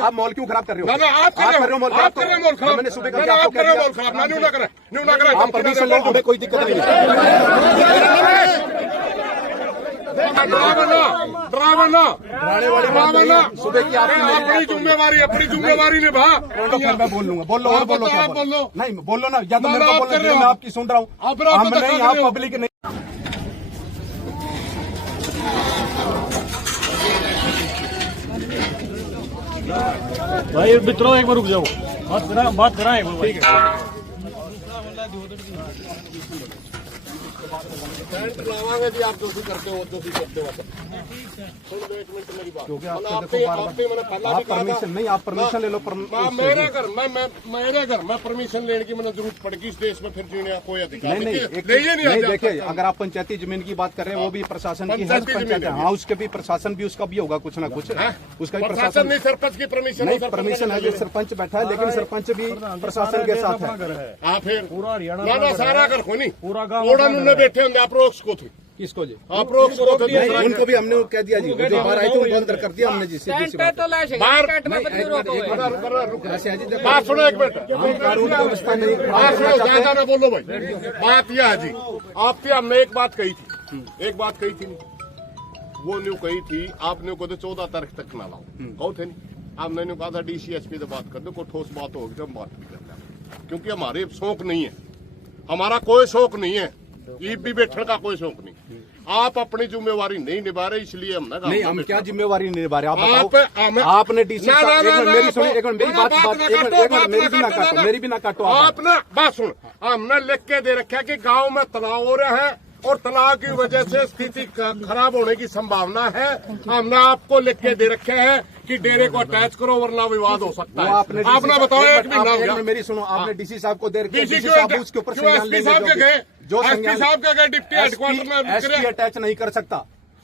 आप मॉल क्यों खराब कर रहे हो? आप कर रहे हो मॉल खराब। मैंने सुबह कहा आप कर रहे हो मॉल खराब। न्यू ना करें। आप परमिशन लो, हमें कोई दिक्कत नहीं है। ड्राइवर सुबह की अपनी जिम्मेवारी निभा। मैं बोल लूंगा। बोल लो और बोलो। आप बोल लो। नहीं बोलो ना, या तो मेरे को बोलो, मैं आपकी सुन रहा हूँ। हम नहीं, आप पब्लिक नहीं। भाई मित्रों एक बार रुक जाओ, बात करा एक बार। ठीक है। लावांगे जी, आप जो भी करते हो जो भी करते हो। सुन लो 1 मिनट मेरी बात। क्योंकि आपने मैंने पहला भी कहा था नहीं, आप परमिशन ले लो। मेरे घर मैं परमिशन लेने की मैंने जरूरत पड़ेगी इस देश में, फिर जीने का कोई अधिकार नहीं। देखिए, अगर आप पंचायती जमीन की बात कर रहे हैं, वो भी प्रशासन की है। पंचायत, हाँ, उसके भी प्रशासन भी, उसका भी होगा कुछ ना कुछ। उसका भी प्रशासन नहीं, सरपंच की परमिशन नहीं, परमिशन है। सरपंच बैठा है, लेकिन सरपंच भी प्रशासन के साथ है। आप फिर पूरा हरियाणा सारा घर को नहीं, पूरा गाँव बैठे होंगे। आप रोक्स को थे, किसको जी? आप रोक्स को थे। उनको भी हमने कह दिया जी, जो बाहर आई थी उनको अंदर कर दिया हमने जी। सीधी सी बात। बात सुनो 1 मिनट। हम कानून व्यवस्था नहीं ज्यादा ना बोलो भाई। बात यह है जी, आपसे हमने एक बात कही थी। वो न्यू कही थी आपने को 14 तारीख तक ना लाओ, कहो थे नहीं। आपने कहा था DCSP से बात कर दो, कोई ठोस बात होगी तो हम बात भी करते हैं। क्योंकि हमारे शौक नहीं है, हमारा कोई शौक नहीं है, ईब भी बैठने का कोई शौक नहीं। आप अपनी जिम्मेवारी नहीं निभा रहे, इसलिए हम नहीं, हम क्या जिम्मेवारी नहीं निभा रहे? आप आपने DC मेरी सुनिए, एक मिनट मेरी बात मेरी भी ना काटो। आपने बात सुन, हमने लिख के दे रखा कि गाँव में तनाव हो रहा है और तनाव की वजह से स्थिति खराब होने की संभावना है। हमने आपको लिख के दे रखे हैं कि डेरे को अटैच करो वरना विवाद हो सकता है। आपने बताओ 1 महीना हो गया। मेरी सुनो, आपने DC साहब को दे रखे, DC साहब उसके ऊपर SP साहब के गए, जो SP साहब के गए डिप्टी हेडक्वार्टर में अटैच नहीं कर सकता।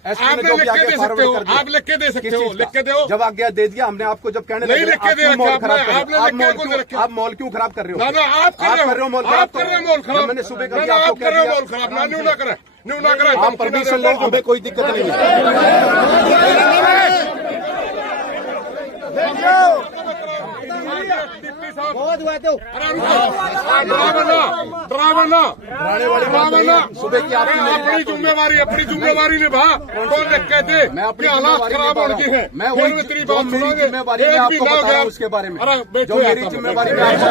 आप लिख के दे सकते हो, आप लिख के दे सकते हो, लिख के दो। जब आज्ञा दे दिया हमने आपको, जब कहने नहीं लिख के दे, आप मॉल क्यों खराब कर रहे हो? आप कर रहे हो मॉल खराब। मैंने सुबह कर दिया, आप कर रहे हो मॉल खराब। न्यू ना करें। आप परमिशन लो, हमें कोई दिक्कत नहीं है। सुबह की अपनी जिम्मेवारी निभा। कौन लिख के दे? मैं अपनी हालात खराब हो गए हैं। मैं वही जिम्मेवारी मैं आपको बता रहा हूँ उसके बारे में, जो मेरी जिम्मेवारी में आपको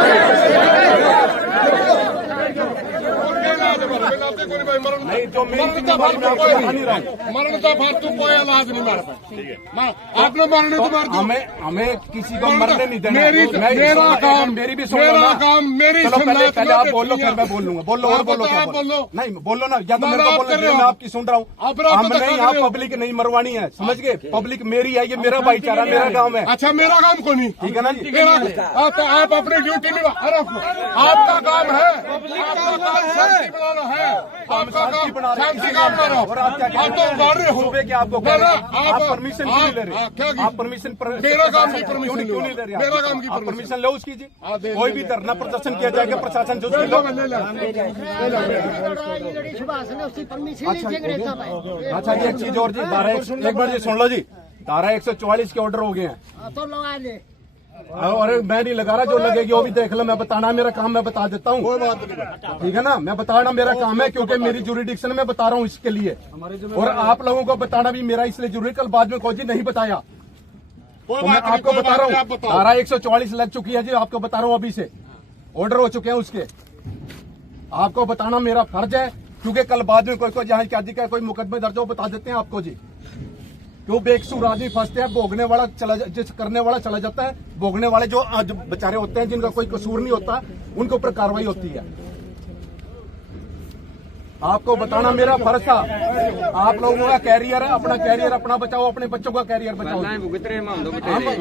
नहीं, जो मेरी जिम्मेवारी में आपको बता नहीं रहा हूँ। मरण का फालतू कोई इलाज नहीं मार पाए। आपने मरने तो मार, हमें किसी को मरने नहीं देना। मेरा काम, मेरी भी मेरा काम, मेरी पहले आप बोलो, फिर मैं बोल लूंगा। बोलो और बोलो। नहीं बोलो ना, या तो मेरे को बोलो, मैं आपकी सुन रहा हूँ। हम नहीं, आप पब्लिक नहीं मरवानी है, समझ गए? पब्लिक मेरी है, ये मेरा भाईचारा, मेरा गाँव है। अच्छा, मेरा काम को नहीं, ठीक है ना जी? आप अपनी ड्यूटी निभा। आपका काम है, शांति बनाना है, आपका काम शांति काम बनाना। आप तो मार रहे हो। सुबह के आपको आप परमिशन क्यों ले रहे? आप परमिशन, मेरा काम की परमिशन क्यों नहीं ले रहे? मेरा काम की परमिशन लो उसकी जी। कोई भी धरना प्रदर्शन किया जाएगा, प्रशासन जो उसकी लो। अच्छा जी, एक चीज और जी, एक बार जी सुन लो जी, धारा 144 के ऑर्डर हो गए हैं। और मैं नहीं लगा रहा, जो लगेगी वो भी देख लो। मैं बताना मेरा काम, मैं बता देता हूँ, ठीक है ना? मैं बताना मेरा काम है, क्योंकि मेरी जुरिडिक्शन में बता रहा हूँ इसके लिए। और आप लोगों को बताना भी मेरा इसलिए जरूरी, कल बाद में कोई जी नहीं बताया तो मैं आपको बता रहा हूँ। धारा 144 लग चुकी है जी, आपको बता रहा हूँ, अभी से ऑर्डर हो चुके हैं उसके। आपको बताना मेरा फर्ज है, क्योंकि कल बाद में कोई जहां क्या जी का कोई मुकदमे दर्ज हो, बता देते हैं आपको जी। क्यों बेकसूर आदमी फंसते हैं, भोगने वाला जिस करने वाला चला जाता है, भोगने वाले जो बेचारे होते हैं, जिनका कोई कसूर नहीं होता, उनके ऊपर कार्रवाई होती है। आपको बताना मेरा फर्ज था। आप लोगों का कैरियर है, अपना कैरियर अपना बचाओ, अपने बच्चों का कैरियर बचाओ।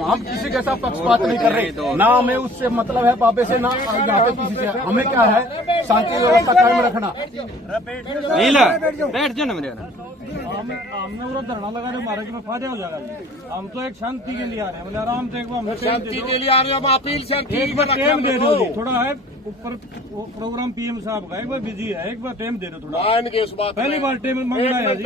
हम किसी के साथ पक्षपात नहीं कर रहे, ना हमें उससे मतलब है बाबे से, ना यहाँ पे किसी से। हमें क्या है, शांति व्यवस्था कायम रखना। बैठ जाओ ना मेरे हमने पूरा धरना लगा रहे हमारे में फायदा हो जाएगा जी। हम तो एक शांति के लिए आ रहे हैं, बोले आराम से एक बार हमें शांति के लिए आ रहे हैं हम, अपील शांति एक बार टाइम दे दो जी, थोड़ा है ऊपर प्रोग्राम पीएम साहब का, एक बार बिजी है, एक बार टाइम दे दो थोड़ा। मान के उस बात पहली बार टाइम मांग रहा है जी,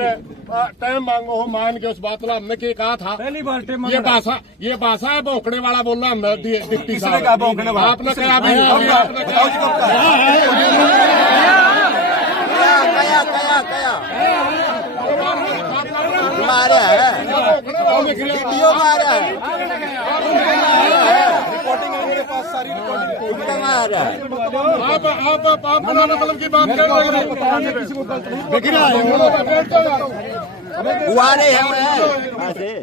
टाइम मांगो हो, मान के उस बात में हमने क्या कहा था। पहली बार टाइम मांग ये रहा है। भाषा है भौंकने वाला बोलना हमने डिप्टी किसने साहब कहा भौंकने वाला? आपने कहा अभी आपने बताओ जी कब कहा? मारा है वीडियो मारा है रिकॉर्डिंग है मेरे पास, सारी रिकॉर्डिंग मारा है आप मतलब की बात कर रहे हैं। किसी को गलत नहीं हुआ रहे हैं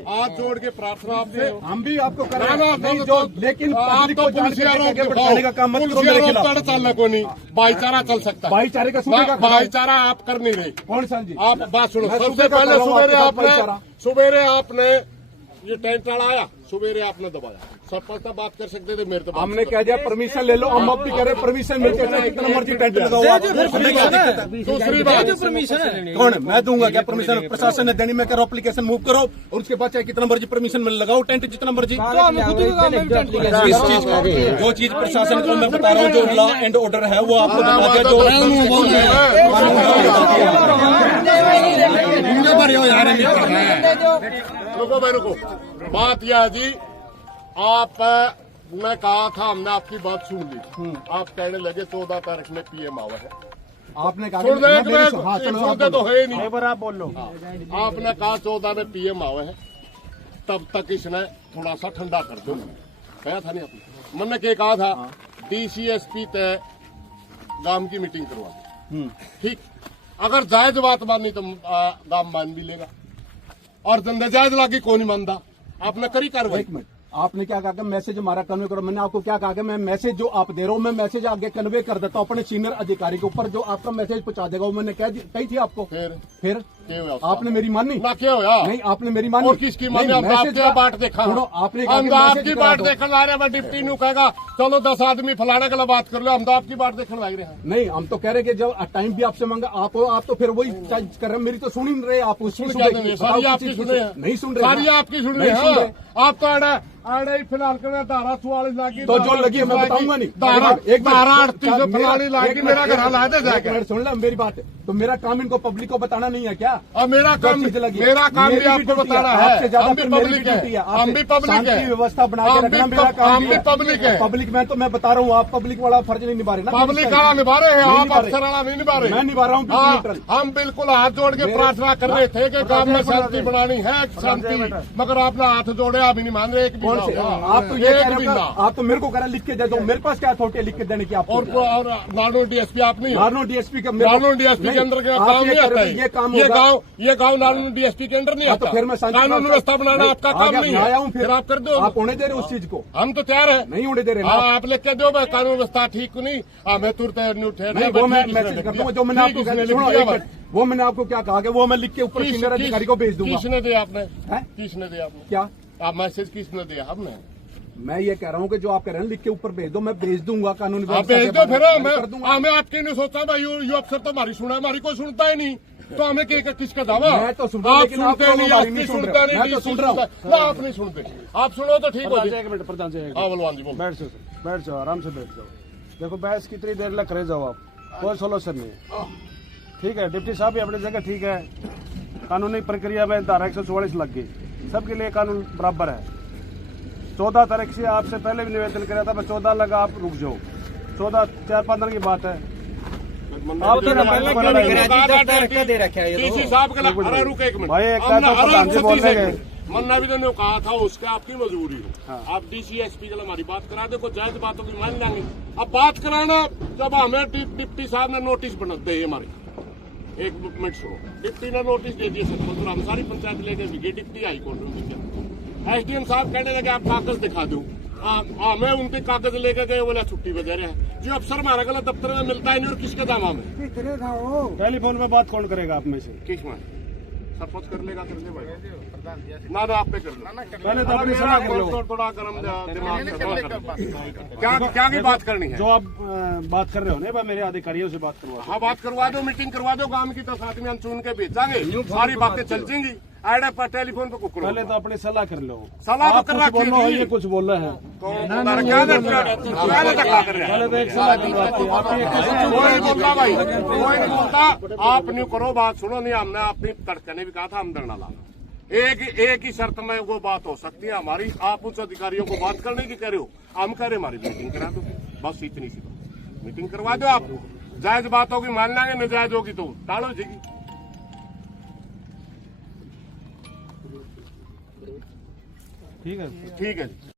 हाथ जोड़ के प्रार्थना आपसे, हम भी आपको कर ना, रहे ना, हैं, नहीं ना, जो तो- लेकिन आप पब्लिक तो को पुलिस जानकारी आरोप आगे बढ़ाने का काम मत करो मेरे खिलाफ। चलने को नहीं, भाईचारा चल सकता है, भाईचारे का सूबे का भाईचारा आप कर नहीं रहे। कौन सा जी? आप बात सुनो, मैं सबसे सूबे का पहले कर रहा हूं, सुबेरे आपने ये टेंट आया, सुबेरे आपने दबाया, सरपंच तक बात कर सकते थे, मेरे तो बात हमने कह दिया परमिशन ले लो, हम अब भी कह रहे परमिशन मिलते चाहे कितना मर्जी टेंट लगाओ आप। हमें क्या दिक्कत है? दूसरी बात कौन? मैं दूंगा क्या परमिशन? प्रशासन ने देनी, मैं करो एप्लीकेशन मूव करो और उसके बाद चाहे कितना मर्जी परमिशन मिल लगाओ टेंट जितना मर्जी। इस चीज को, जो चीज प्रशासन को मैं बता रहा हूँ, जो लॉ एंड ऑर्डर है वो आपको बता दिया, जो रुको भाई रुको, बात यह है जी, आप मैं कहा था, हमने आपकी बात सुन ली, आप कहने लगे 14 तारीख में पीएम आवा है। आपने कहा सुन रहे हैं कि हाँ, मैं चलो सुनते तो है ही नहीं। एक बार आप बोल लो। आपने कहा 14 में पीएम आवे है, तब तक इसने थोड़ा सा ठंडा कर दो, कहा था नहीं आपने? मैंने क्या कहा था, डीसीएसपी तय गांव की मीटिंग करवा दी, ठीक। अगर जायज बात मानी तो गांव मान भी लेगा, और धंधे जायज लागी कौन नहीं मानता। आपने करी कार्रवाई। एक मिनट, आपने क्या कहा कि मैसेज हमारा कन्वे करो? मैंने आपको क्या कहा कि मैं मैसेज जो आप दे रहा हूँ, मैं मैसेज आगे कन्वे कर देता हूँ अपने सीनियर अधिकारी के ऊपर, जो आपका मैसेज पहुंचा देगा वो मैंने कही थी आपको। फिर क्या हुआ? आपने मेरी मानी? ना क्या होया? नहीं, आपने मेरी मानी। और किसकी मानी? नहीं, हम मैसेज आपके का- बाट देखा, सुनो, आपने कहा कि हम मैसेज आपकी करा बाट दो। देखने ला रहे हैं, डिप्टी नु कहेगा चलो 10 आदमी फलाने के लिए बात कर लो, हम तो आपकी बाट देखने लग रहे हैं। नहीं, हम तो कह रहे कि जब टाइम भी आपसे मांगा, आप तो फिर वही चार्ज कर रहे हैं, मेरी तो सुन ही नहीं रहे आप। उसकी सुन सुबह क्या की- देंगे? बताओ सारी किस आपकी चीज सुने की? हैं, नहीं सुन रहे सारी ना। आपकी सुन नहीं रहे सुन हैं। रहे। आप तो आड़े फिलहाल कर धारा 44 लागी, तो जो लगी है मैं बताऊंगा नहीं। धारा एक मिनट, 38 फलानी लागी, मेरा घर ला दे एक जाके। मिनट सुन ले मेरी बात। तो मेरा काम इनको पब्लिक को बताना नहीं है क्या? और मेरा काम जो चीज़ लगी है। मेरा काम भी मेरी आपको ड्यूटी बताना आपसे है, ज्यादा हम भी फिर मेरी पब्लिक ड्यूटी है, आपसे हम भी पब्लिक है, शांति व्यवस्था बना के हम रखना भी मेरा काम हम भी भी है। पब्लिक है। पब्लिक में तो मैं बता रहा हूँ, आप पब्लिक वाला फर्ज नहीं निभा रहे ना। पब्लिक वाला निभा रहे हैं, नहीं आप निभा रहे। अफसर वाला नहीं निभा रहे। मैं निभा रहा हूँ, बिल्कुल हाँ, न्यूट्रल। हम बिल्कुल हाथ जोड़ के प्रार्थना कर रहे थे कि काम में शांति बनानी है, शांति, मगर आपने हाथ जोड़े, आप ही नहीं मान रहे। एक भी कौन ना से? होगा। आप तो ये एक कह रहे भी हो, ना। आप तो मेरे को कह रहे लिख के दे दो, मेरे पास क्या अथॉरिटी है लिख के देने की आपको? और नानो डीएसपी आप नहीं हो? नानो डीएसपी का नानो डीएसपी के अंदर का काम नहीं आता है। ये काम ये गांव नानो डीएसपी के अंदर नहीं तो आता। फिर मैं शांति कानून व्यवस्था बनाना आपका काम नहीं आया है, हूँ, फिर आप कर दो। आप होने दे रहे उस चीज को? हम तो तैयार है, नहीं होने दे रहे ना हाँ, आप लिख के दो भाई, कानून व्यवस्था ठीक नहीं, मैं तुरंत नहीं, वो मैं मैसेज कर दूंगा जो मैंने आपको कहा। सुनो एक मिनट, वो मैंने आपको क्या कहा कि वो मैं लिख के ऊपर सीनियर अधिकारी को भेज दूंगा। किसने दिया आपने? हैं? किसने दिया आपने? क्या आप मैसेज किसने दिया? हमने। मैं ये कह रहा हूँ कि जो आप कह रहे हैं लिख के ऊपर भेज दो, मैं भेज दूंगा कानूनी आप व्यवस्था भेज के दो बारे फिर। में मैं कर दूंगा। हमें आपके नहीं सोचा भाई, यू अफसर तो हमारी सुना, हमारी कोई सुनता ही नहीं, तो हमें किसका दावा? मैं तो सुन रहा हूं, आप लेकिन आप सुनते लोग नहीं, हमारी आप नहीं सुन सुनते रहे। नहीं, मैं तो सुन रहा हूं। ना आप नहीं सुनते, आप सुनो तो ठीक हो प्रधान जी, जाए। एक मिनट प्रधान जी, एक हाँ मिनट। बलवान जी बोलो। बैठ जाओ सर, बैठ जाओ, आराम से बैठ जाओ। देखो बहस कितनी देर लग रहे जाओ आप, कोई सोल्यूशन नहीं है। ठीक है, डिप्टी साहब भी अपनी जगह ठीक है, कानूनी प्रक्रिया में धारा 144 लग गई, सबके लिए कानून बराबर है। 14 तारीख से आपसे पहले भी निवेदन किया था, 14 लगा, आप रुक जाओ। 14 4-5 दिन की बात है। आप तो दे रखा है डीसी साहब के लिए। अरे रुक एक मिनट भाई, एक हमने- तो प्रधान जी अरे बोल रहे 36 हैं। मिनट। मन्ना भी तो कहा था उसके आपकी मजबूरी हो, आप डीसीएसपी के लिए हमारी बात करा दे, कोई जायज बातों की मान लेंगे। अब बात कराना, जब हमें डिप्टी साहब ने नोटिस बना दे हमारे, एक मिनट सुनो, डिप्टी ने नोटिस दे दिए सबको, तो हम सारी पंचायत लेके भी गए, डिप्टी हाई कोर्ट में गया। एसडीएम साहब कहने लगे आप कागज दिखा दो, हमें उनके कागज लेके गए, बोला छुट्टी वजह रहे हैं। जो अफसर हमारा गलत दफ्तर में मिलता है नहीं, और किसके दामा में? टेलीफोन में बात कौन करेगा आप में से? किस में? सरपंच कर लेगा कर ले भाई ना आप पे कर लो पहले तो अपनी सलाह कर लो। थोड़ा गरम दिमाग से थोड़ा गरम। क्या की बात करनी है? जो आप बात कर रहे हो ना, मेरे अधिकारियों से बात करवा। हाँ बात करवा दो, मीटिंग करवा दो गांव की, 10 आदमी हम चुन के भेजांगे, सारी बातें चल जाएंगी। आड़े पर टेलीफोन पे कुकड़ो पहले तो अपनी सलाह कर लो। सलाह तो आप कर कुछ रखी बोलो, थी। ये कुछ बोल रहे हैं। क्या धक्का कर रहे हैं? पहले तो एक सलाह कर लो आपकी। आप ये कैसे कोई नहीं बोलता भाई, कोई नहीं बोलता। आप नहीं करो, बात सुनो नहीं। हमने अपनी तड़के ने भी कहा था हम धरना लाना। एक ही शर्त में वो बात हो सकती है हमारी। आप उच्च अधिकारियों को बात करने की कह रहे हो, हम कह रहे हमारी मीटिंग करा दो, बस इतनी सी बात। मीटिंग करवा दो आप, जायज बात होगी मान लेंगे, नजायज होगी तो टालो जी। ठीक है। ठीक है जी।